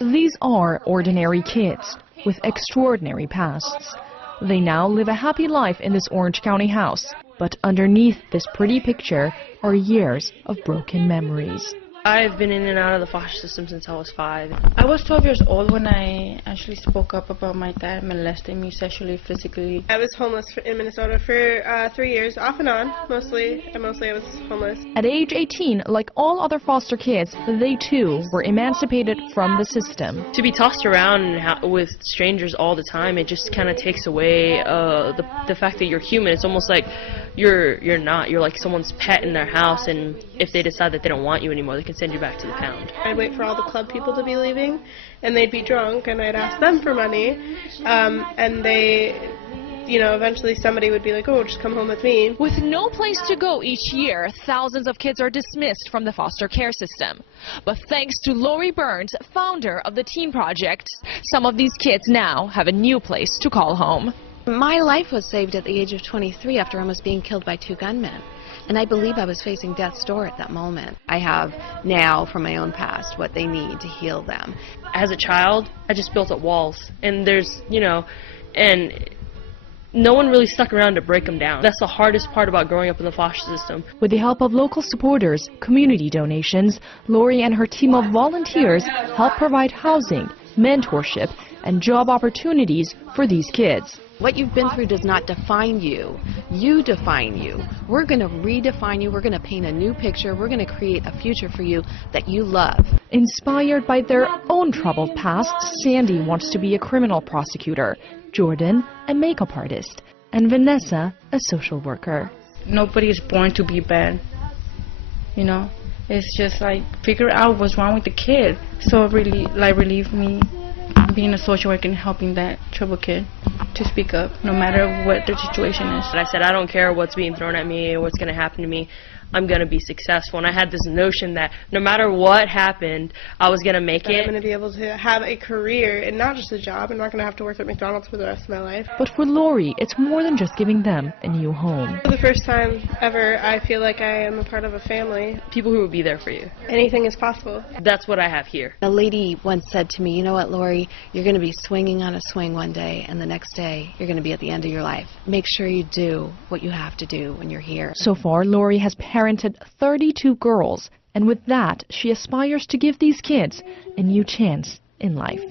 These are ordinary kids with extraordinary pasts. They now live a happy life in this Orange County house, but underneath this pretty picture are years of broken memories. I've been in and out of the foster system since I was 5. I was 12 years old when I actually spoke up about my dad molesting me sexually, physically. I was homeless in Minnesota for 3 years, off and on, mostly I was homeless. At age 18, like all other foster kids, they too were emancipated from the system. To be tossed around with strangers all the time, it just kind of takes away the fact that you're human. It's almost like you're like someone's pet in their house, and if they decide that they don't want you anymore, they can send you back to the pound. I'd wait for all the club people to be leaving, and they'd be drunk, and I'd ask them for money, and they, eventually somebody would be like, oh, just come home with me. With no place to go each year, thousands of kids are dismissed from the foster care system. But thanks to Lori Burns, founder of the Teen Project, some of these kids now have a new place to call home. My life was saved at the age of 23 after almost being killed by 2 gunmen. And I believe I was facing death's door at that moment. I have now, from my own past, what they need to heal them. As a child, I just built up walls, and and no one really stuck around to break them down. That's the hardest part about growing up in the foster system. With the help of local supporters, community donations, Lori and her team of volunteers help provide housing, mentorship, and job opportunities for these kids. What you've been through does not define you. You define you. We're going to redefine you. We're going to paint a new picture. We're going to create a future for you that you love. Inspired by their own troubled pasts, Sandy wants to be a criminal prosecutor, Jordan a makeup artist, and Vanessa a social worker. Nobody is born to be bad. It's just like figure out what's wrong with the kid. So it really relieved me being a social worker and helping that troubled kid to speak up, no matter what their situation is. And I said, I don't care what's being thrown at me or what's going to happen to me. I'm going to be successful. And I had this notion that no matter what happened, I was going to make it. I'm going to be able to have a career and not just a job. I'm not going to have to work at McDonald's for the rest of my life. But for Lori, it's more than just giving them a new home. For the first time ever, I feel like I am a part of a family. People who will be there for you. Anything is possible. That's what I have here. A lady once said to me, you know what, Lori, you're going to be swinging on a swing one day, and the next day you're going to be at the end of your life. Make sure you do what you have to do when you're here. So far, Lori has parented 32 girls, and with that, she aspires to give these kids a new chance in life.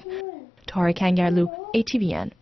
Tara Kangarlu, ATVN.